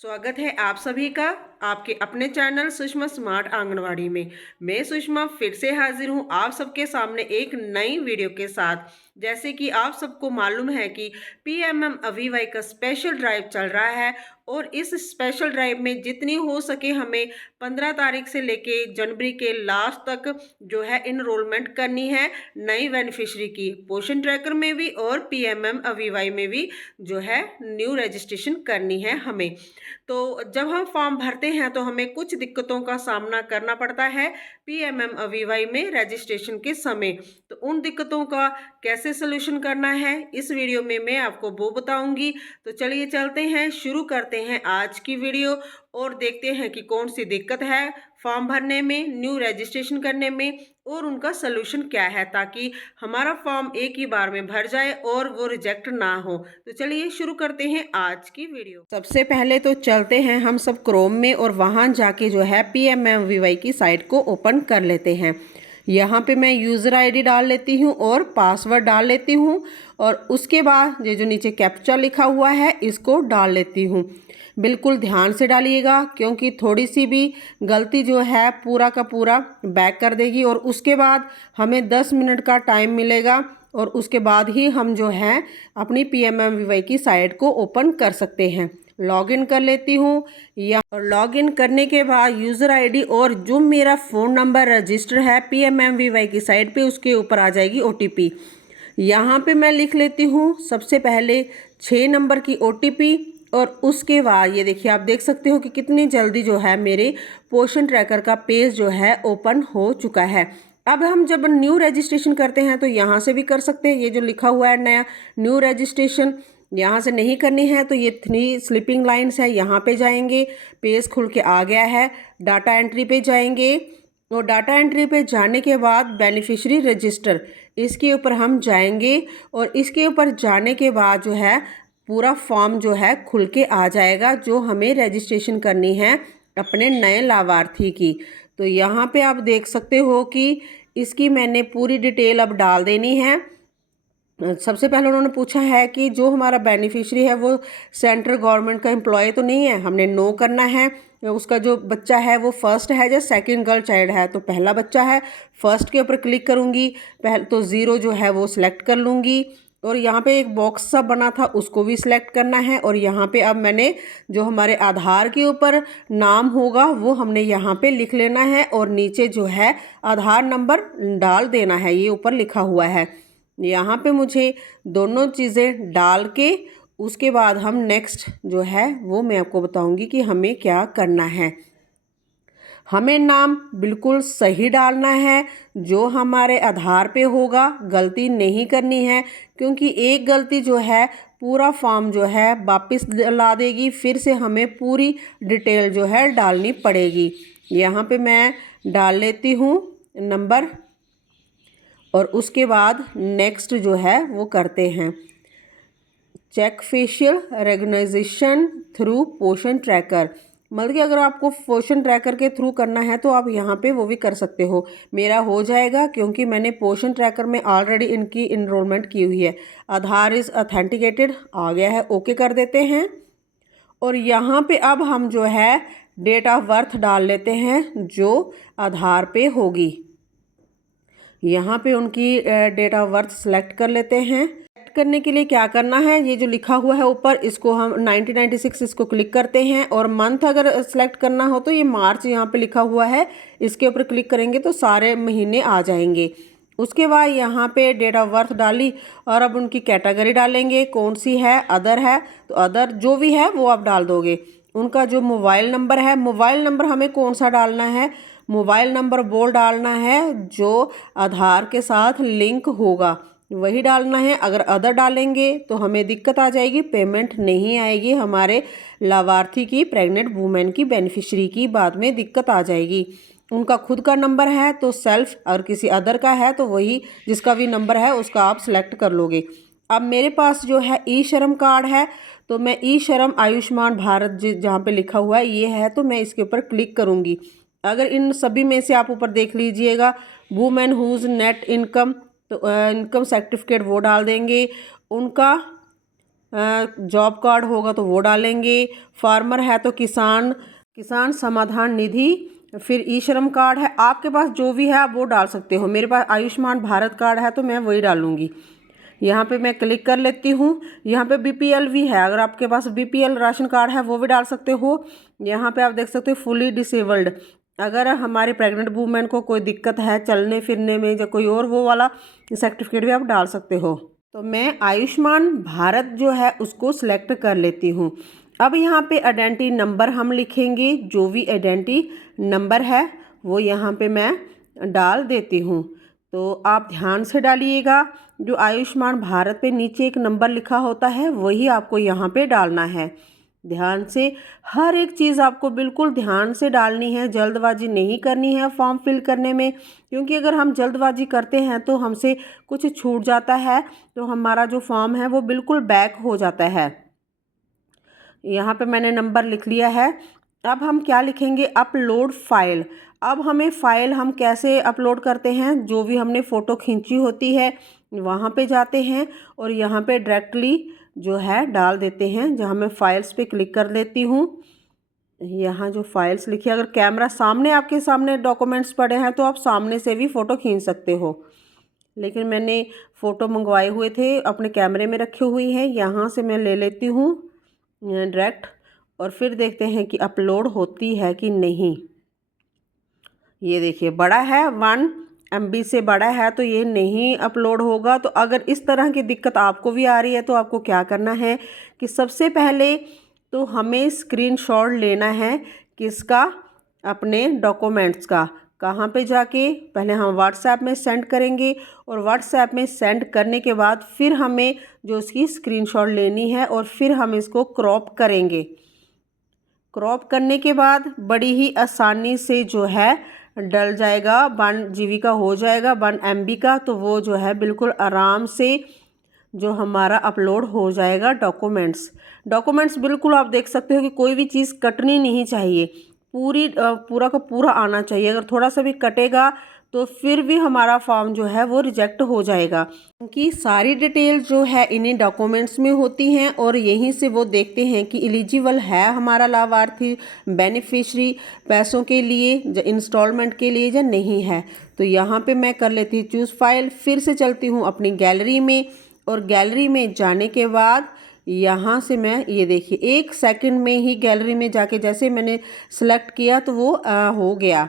स्वागत है आप सभी का आपके अपने चैनल सुषमा स्मार्ट आंगनवाड़ी में। मैं सुषमा फिर से हाजिर हूं आप सबके सामने एक नई वीडियो के साथ। जैसे कि आप सबको मालूम है कि पीएमएम अवीवाई का स्पेशल ड्राइव चल रहा है और इस स्पेशल ड्राइव में जितनी हो सके हमें 15 तारीख से लेके जनवरी के लास्ट तक जो है इनरोलमेंट करनी है नई बेनिफिशरी की। पोषण ट्रैकर में भी और पीएमएम अवीवाई में भी जो है न्यू रजिस्ट्रेशन करनी है हमें। तो जब हम फॉर्म भरते हैं तो हमें कुछ दिक्कतों का सामना करना पड़ता है पीएमएम अवीवाई में रजिस्ट्रेशन के समय। तो उन दिक्कतों का कैसे सोल्यूशन करना है इस वीडियो में मैं आपको वो बताऊंगी। तो चलिए चलते हैं, शुरू करते हैं आज की वीडियो और देखते हैं कि कौन सी दिक्कत है फॉर्म भरने में, न्यू रजिस्ट्रेशन करने में और उनका सलूशन क्या है, ताकि हमारा फॉर्म एक ही बार में भर जाए और वो रिजेक्ट ना हो। तो चलिए शुरू करते हैं आज की वीडियो। सबसे पहले तो चलते हैं हम सब क्रोम में और वहां जाके जो है पीएमएमवीवाई की साइट को ओपन कर लेते हैं। यहाँ पे मैं यूज़र आईडी डाल लेती हूँ और पासवर्ड डाल लेती हूँ और उसके बाद ये जो नीचे कैप्चा लिखा हुआ है इसको डाल लेती हूँ। बिल्कुल ध्यान से डालिएगा क्योंकि थोड़ी सी भी गलती जो है पूरा का पूरा बैक कर देगी और उसके बाद हमें 10 मिनट का टाइम मिलेगा और उसके बाद ही हम जो है अपनी पीएमएमवीवाई की साइट को ओपन कर सकते हैं। लॉगिन कर लेती हूँ या लॉगिन करने के बाद यूज़र आईडी और जो मेरा फ़ोन नंबर रजिस्टर है पीएमएमवीवाई की साइट पे उसके ऊपर आ जाएगी ओटीपी। यहाँ पे मैं लिख लेती हूँ सबसे पहले 6 नंबर की ओटीपी और उसके बाद ये देखिए आप देख सकते हो कि कितनी जल्दी जो है मेरे पोषण ट्रैकर का पेज जो है ओपन हो चुका है। अब हम जब न्यू रजिस्ट्रेशन करते हैं तो यहाँ से भी कर सकते हैं। ये जो लिखा हुआ है नया न्यू रजिस्ट्रेशन, यहाँ से नहीं करनी है तो ये 3 स्लिपिंग लाइन्स है, यहाँ पे जाएंगे, पेज खुल के आ गया है, डाटा एंट्री पे जाएंगे और डाटा एंट्री पे जाने के बाद बेनिफिशियरी रजिस्टर इसके ऊपर हम जाएंगे और इसके ऊपर जाने के बाद जो है पूरा फॉर्म जो है खुल के आ जाएगा जो हमें रजिस्ट्रेशन करनी है अपने नए लाभार्थी की। तो यहाँ पे आप देख सकते हो कि इसकी मैंने पूरी डिटेल अब डाल देनी है। सबसे पहले उन्होंने पूछा है कि जो हमारा बेनिफिशियरी है वो सेंट्रल गवर्नमेंट का एम्प्लॉय तो नहीं है, हमने नो करना है। उसका जो बच्चा है वो फर्स्ट है या सेकंड गर्ल चाइल्ड है, तो पहला बच्चा है, फर्स्ट के ऊपर क्लिक करूँगी, पहले तो 0 जो है वो सिलेक्ट कर लूँगी और यहाँ पे एक बॉक्स सा बना था उसको भी सिलेक्ट करना है और यहाँ पे अब मैंने जो हमारे आधार के ऊपर नाम होगा वो हमने यहाँ पे लिख लेना है और नीचे जो है आधार नंबर डाल देना है, ये ऊपर लिखा हुआ है। यहाँ पे मुझे दोनों चीज़ें डाल के उसके बाद हम नेक्स्ट जो है वो मैं आपको बताऊंगी कि हमें क्या करना है। हमें नाम बिल्कुल सही डालना है जो हमारे आधार पे होगा, गलती नहीं करनी है क्योंकि एक गलती जो है पूरा फॉर्म जो है वापस ला देगी, फिर से हमें पूरी डिटेल जो है डालनी पड़ेगी। यहाँ पे मैं डाल लेती हूँ नंबर और उसके बाद नेक्स्ट जो है वो करते हैं चेक फेशियल रिकग्निशन थ्रू पोषण ट्रैकर। मतलब कि अगर आपको पोषण ट्रैकर के थ्रू करना है तो आप यहाँ पे वो भी कर सकते हो। मेरा हो जाएगा क्योंकि मैंने पोषण ट्रैकर में ऑलरेडी इनकी इनरोलमेंट की हुई है। आधार इज़ ऑथेंटिकेटेड आ गया है, ओके कर देते हैं और यहाँ पे अब हम जो है डेट ऑफ बर्थ डाल लेते हैं जो आधार पे होगी। यहाँ पे उनकी डेट ऑफ बर्थ सेलेक्ट कर लेते हैं। सेलेक्ट करने के लिए क्या करना है, ये जो लिखा हुआ है ऊपर इसको हम 1996 इसको क्लिक करते हैं और मंथ अगर सेलेक्ट करना हो तो ये मार्च यहाँ पे लिखा हुआ है, इसके ऊपर क्लिक करेंगे तो सारे महीने आ जाएंगे। उसके बाद यहाँ पे डेट ऑफ बर्थ डाली और अब उनकी कैटेगरी डालेंगे, कौन सी है, अदर है तो अदर जो भी है वो आप डाल दोगे। उनका जो मोबाइल नंबर है, मोबाइल नंबर हमें कौन सा डालना है, मोबाइल नंबर वो डालना है जो आधार के साथ लिंक होगा वही डालना है। अगर अदर डालेंगे तो हमें दिक्कत आ जाएगी, पेमेंट नहीं आएगी हमारे लाभार्थी की, प्रेग्नेंट वुमेन की, बेनिफिशियरी की, बाद में दिक्कत आ जाएगी। उनका खुद का नंबर है तो सेल्फ, और किसी अदर का है तो वही जिसका भी नंबर है उसका आप सिलेक्ट कर लोगे। अब मेरे पास जो है ई श्रम कार्ड है तो मैं ई श्रम आयुष्मान भारत जहाँ पे लिखा हुआ है ये है तो मैं इसके ऊपर क्लिक करूँगी। अगर इन सभी में से आप ऊपर देख लीजिएगा वुमेन हुज नेट इनकम, तो इनकम सर्टिफिकेट वो डाल देंगे। उनका जॉब कार्ड होगा तो वो डालेंगे, फार्मर है तो किसान किसान समाधान निधि, फिर ई श्रम कार्ड है, आपके पास जो भी है आप वो डाल सकते हो। मेरे पास आयुष्मान भारत कार्ड है तो मैं वही डालूंगी। यहाँ पे मैं क्लिक कर लेती हूँ। यहाँ पे बीपीएल भी है, अगर आपके पास बीपीएल राशन कार्ड है वो भी डाल सकते हो। यहाँ पे आप देख सकते हो फुली डिसेबल्ड, अगर हमारे प्रेग्नेंट वूमेन को कोई दिक्कत है चलने फिरने में या कोई और वो वाला सर्टिफिकेट भी आप डाल सकते हो। तो मैं आयुष्मान भारत जो है उसको सिलेक्ट कर लेती हूँ। अब यहाँ पे आइडेंटिटी नंबर हम लिखेंगे, जो भी आइडेंटिटी नंबर है वो यहाँ पे मैं डाल देती हूँ। तो आप ध्यान से डालिएगा, जो आयुष्मान भारत पे नीचे एक नंबर लिखा होता है वही आपको यहाँ पे डालना है। ध्यान से हर एक चीज़ आपको बिल्कुल ध्यान से डालनी है, जल्दबाजी नहीं करनी है फॉर्म फिल करने में, क्योंकि अगर हम जल्दबाजी करते हैं तो हमसे कुछ छूट जाता है तो हमारा जो फॉर्म है वो बिल्कुल बैक हो जाता है। यहाँ पे मैंने नंबर लिख लिया है। अब हम क्या लिखेंगे, अपलोड फाइल। अब हमें फ़ाइल हम कैसे अपलोड करते हैं, जो भी हमने फ़ोटो खींची होती है वहाँ पे जाते हैं और यहाँ पे डायरेक्टली जो है डाल देते हैं। जहाँ मैं फाइल्स पे क्लिक कर लेती हूँ, यहाँ जो फाइल्स लिखी है, अगर कैमरा सामने आपके सामने डॉक्यूमेंट्स पड़े हैं तो आप सामने से भी फ़ोटो खींच सकते हो, लेकिन मैंने फ़ोटो मंगवाए हुए थे अपने कैमरे में रखी हुई है। यहाँ से मैं ले लेती हूँ डायरेक्ट और फिर देखते हैं कि अपलोड होती है कि नहीं। ये देखिए बड़ा है, 1 MB से बड़ा है तो ये नहीं अपलोड होगा। तो अगर इस तरह की दिक्कत आपको भी आ रही है तो आपको क्या करना है कि सबसे पहले तो हमें स्क्रीनशॉट लेना है, किसका, अपने डॉक्यूमेंट्स का। कहाँ पे जाके पहले हम व्हाट्सएप में सेंड करेंगे और व्हाट्सएप में सेंड करने के बाद फिर हमें जो उसकी स्क्रीनशॉट लेनी है और फिर हम इसको क्रॉप करेंगे। क्रॉप करने के बाद बड़ी ही आसानी से जो है डल जाएगा, 1 GB का हो जाएगा, 1 MB का। तो वो जो है बिल्कुल आराम से जो हमारा अपलोड हो जाएगा डॉक्यूमेंट्स बिल्कुल आप देख सकते हो कि कोई भी चीज़ कटनी नहीं चाहिए, पूरा का पूरा आना चाहिए। अगर थोड़ा सा भी कटेगा तो फिर भी हमारा फॉर्म जो है वो रिजेक्ट हो जाएगा, क्योंकि सारी डिटेल जो है इन्हीं डॉक्यूमेंट्स में होती हैं और यहीं से वो देखते हैं कि एलिजिबल है हमारा लाभार्थी बेनिफिशरी पैसों के लिए, इंस्टॉलमेंट के लिए या नहीं है। तो यहाँ पे मैं कर लेती हूँ चूज़ फाइल, फिर से चलती हूँ अपनी गैलरी में और गैलरी में जाने के बाद यहाँ से मैं ये देखिए 1 सेकंड में ही गैलरी में जाके जैसे मैंने सेलेक्ट किया तो वो हो गया।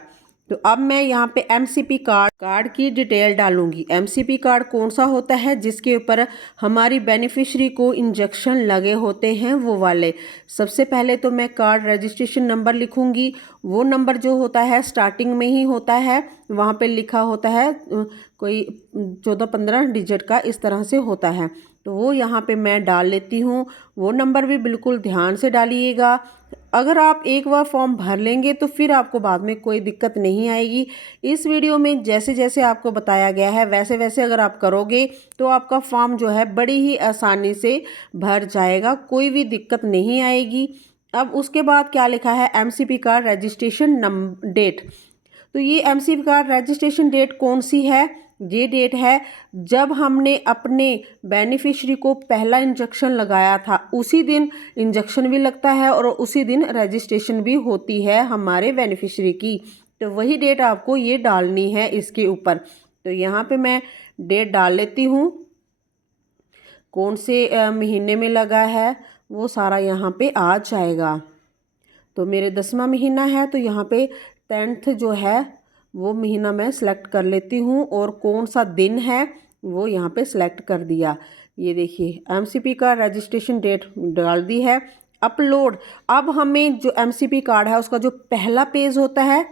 तो अब मैं यहाँ पे MCP कार्ड की डिटेल डालूंगी। MCP कार्ड कौन सा होता है, जिसके ऊपर हमारी बेनिफिशरी को इंजेक्शन लगे होते हैं वो वाले। सबसे पहले तो मैं कार्ड रजिस्ट्रेशन नंबर लिखूंगी। वो नंबर जो होता है स्टार्टिंग में ही होता है, वहाँ पे लिखा होता है कोई 14-15 डिजिट का इस तरह से होता है। तो वो यहाँ पे मैं डाल लेती हूँ। वो नंबर भी बिल्कुल ध्यान से डालिएगा। अगर आप एक बार फॉर्म भर लेंगे तो फिर आपको बाद में कोई दिक्कत नहीं आएगी। इस वीडियो में जैसे जैसे आपको बताया गया है वैसे वैसे अगर आप करोगे तो आपका फॉर्म जो है बड़ी ही आसानी से भर जाएगा, कोई भी दिक्कत नहीं आएगी। अब उसके बाद क्या लिखा है, MCP कार्ड रजिस्ट्रेशन डेट। तो ये MCP कार्ड रजिस्ट्रेशन डेट कौन सी है, ये डेट है जब हमने अपने बेनिफिशरी को पहला इंजेक्शन लगाया था, उसी दिन इंजेक्शन भी लगता है और उसी दिन रजिस्ट्रेशन भी होती है हमारे बेनिफिशरी की। तो वही डेट आपको ये डालनी है इसके ऊपर। तो यहाँ पे मैं डेट डाल लेती हूँ, कौन से महीने में लगा है वो सारा यहाँ पे आ जाएगा। तो मेरे 10वां महीना है तो यहाँ पे 10th जो है वो महीना मैं सिलेक्ट कर लेती हूँ और कौन सा दिन है वो यहाँ पे सिलेक्ट कर दिया। ये देखिए MCP का रजिस्ट्रेशन डेट डाल दी है। अपलोड, अब हमें जो MCP कार्ड है उसका जो पहला पेज होता है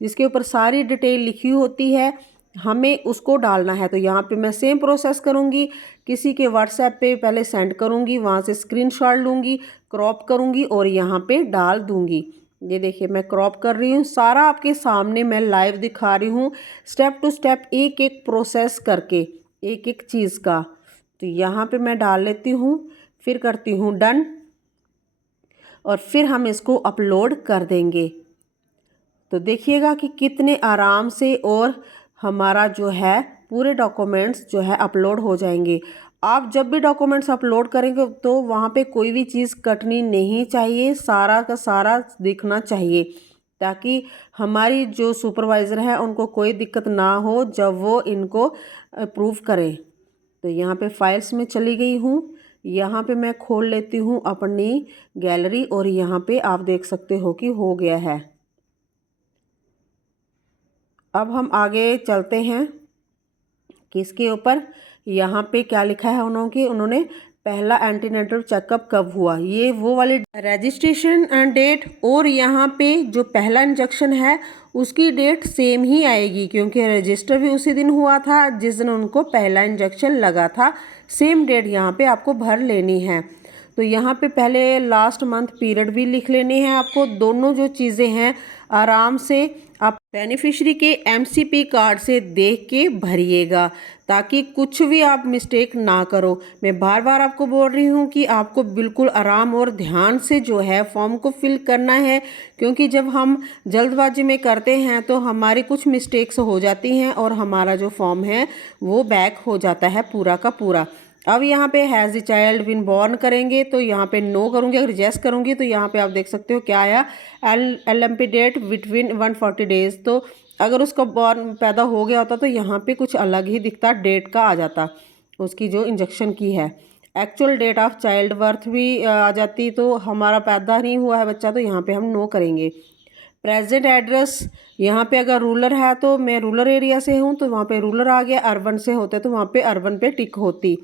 जिसके ऊपर सारी डिटेल लिखी होती है हमें उसको डालना है। तो यहाँ पे मैं सेम प्रोसेस करूँगी, किसी के व्हाट्सएप पे पहले सेंड करूँगी, वहाँ से स्क्रीनशॉट लूँगी, क्रॉप करूँगी और यहाँ पे डाल दूँगी। ये देखिए मैं क्रॉप कर रही हूँ, सारा आपके सामने मैं लाइव दिखा रही हूँ, स्टेप टू स्टेप एक एक प्रोसेस करके एक एक चीज़ का। तो यहाँ पे मैं डाल लेती हूँ, फिर करती हूँ डन और फिर हम इसको अपलोड कर देंगे। तो देखिएगा कि कितने आराम से और हमारा जो है पूरे डॉक्यूमेंट्स जो है अपलोड हो जाएंगे। आप जब भी डॉक्यूमेंट्स अपलोड करेंगे तो वहाँ पे कोई भी चीज़ कटनी नहीं चाहिए, सारा का सारा दिखना चाहिए, ताकि हमारी जो सुपरवाइज़र है उनको कोई दिक्कत ना हो जब वो इनको अप्रूव करें। तो यहाँ पे फाइल्स में चली गई हूँ। यहाँ पे मैं खोल लेती हूँ अपनी गैलरी और यहाँ पे आप देख सकते हो कि हो गया है। अब हम आगे चलते हैं किसके ऊपर। यहाँ पे क्या लिखा है उन्होंने पहला एंटीनेटल चेकअप कब हुआ, ये वो वाले रजिस्ट्रेशन एंड डेट और यहाँ पे जो पहला इंजेक्शन है उसकी डेट सेम ही आएगी, क्योंकि रजिस्टर भी उसी दिन हुआ था जिस दिन उनको पहला इंजेक्शन लगा था। सेम डेट यहाँ पे आपको भर लेनी है। तो यहाँ पे पहले लास्ट मंथ पीरियड भी लिख लेनी है आपको। दोनों जो चीज़ें हैं आराम से आप बेनिफिशियरी के एमसीपी कार्ड से देख के भरिएगा, ताकि कुछ भी आप मिस्टेक ना करो। मैं बार बार आपको बोल रही हूँ कि आपको बिल्कुल आराम और ध्यान से जो है फॉर्म को फिल करना है, क्योंकि जब हम जल्दबाजी में करते हैं तो हमारी कुछ मिस्टेक्स हो जाती हैं और हमारा जो फॉर्म है वो बैक हो जाता है पूरा का पूरा। अब यहाँ पे has the child been born करेंगे तो यहाँ पे नो करूँगी। अगर येस करूँगी तो यहाँ पे आप देख सकते हो क्या आया, LMP डेट बिटवीन 140 डेज। तो अगर उसका बॉर्न पैदा हो गया होता तो यहाँ पे कुछ अलग ही दिखता, डेट का आ जाता उसकी जो इंजेक्शन की है। Actual date of child birth भी आ जाती, तो हमारा पैदा नहीं हुआ है बच्चा, तो यहाँ पे हम नो करेंगे। प्रेजेंट एड्रेस, यहाँ पे अगर रूरल है तो मैं रूरल एरिया से हूँ तो वहाँ पे रूरल आ गया, अर्बन से होते तो वहाँ पे अर्बन पे टिक होती।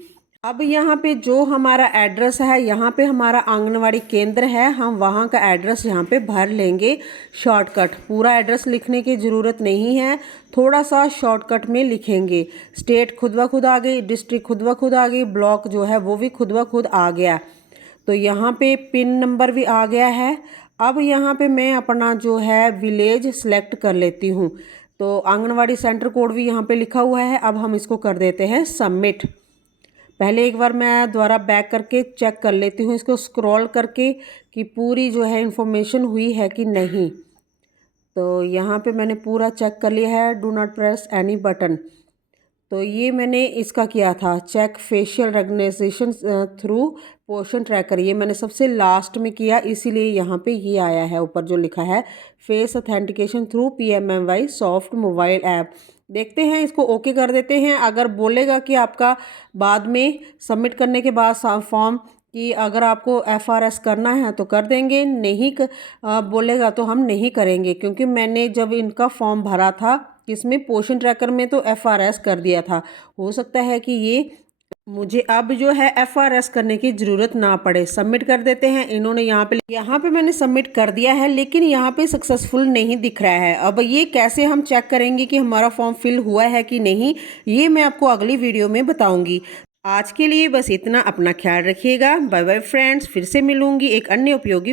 अब यहाँ पे जो हमारा एड्रेस है, यहाँ पे हमारा आंगनवाड़ी केंद्र है, हम वहाँ का एड्रेस यहाँ पे भर लेंगे शॉर्टकट। पूरा एड्रेस लिखने की ज़रूरत नहीं है, थोड़ा सा शॉर्टकट में लिखेंगे। स्टेट खुद ब खुद आ गई, डिस्ट्रिक्ट खुद ब खुद आ गई, ब्लॉक जो है वो भी खुद ब खुद आ गया। तो यहाँ पे पिन नंबर भी आ गया है। अब यहाँ पे मैं अपना जो है विलेज सेलेक्ट कर लेती हूँ। तो आंगनवाड़ी सेंटर कोड भी यहाँ पे लिखा हुआ है। अब हम इसको कर देते हैं सबमिट। पहले एक बार मैं दोबारा बैक करके चेक कर लेती हूँ इसको स्क्रॉल करके कि पूरी जो है इन्फॉर्मेशन हुई है कि नहीं। तो यहाँ पे मैंने पूरा चेक कर लिया है, do not press any button. तो ये मैंने इसका किया था check facial recognition through Poshan tracker, ये मैंने सबसे लास्ट में किया, इसीलिए यहाँ पे ये आया है ऊपर जो लिखा है face authentication through PMMY soft mobile app. देखते हैं, इसको ओके कर देते हैं। अगर बोलेगा कि आपका बाद में सबमिट करने के बाद फॉर्म कि अगर आपको FRS करना है तो कर देंगे, नहीं बोलेगा तो हम नहीं करेंगे, क्योंकि मैंने जब इनका फॉर्म भरा था इसमें पोषण ट्रैकर में तो FRS कर दिया था। हो सकता है कि ये मुझे अब जो है FRS करने की ज़रूरत ना पड़े। सबमिट कर देते हैं। इन्होंने यहाँ पे मैंने सबमिट कर दिया है, लेकिन यहाँ पे सक्सेसफुल नहीं दिख रहा है। अब ये कैसे हम चेक करेंगे कि हमारा फॉर्म फिल हुआ है कि नहीं, ये मैं आपको अगली वीडियो में बताऊँगी। आज के लिए बस इतना। अपना ख्याल रखिएगा। बाय बाय फ्रेंड्स, फिर से मिलूंगी एक अन्य उपयोगी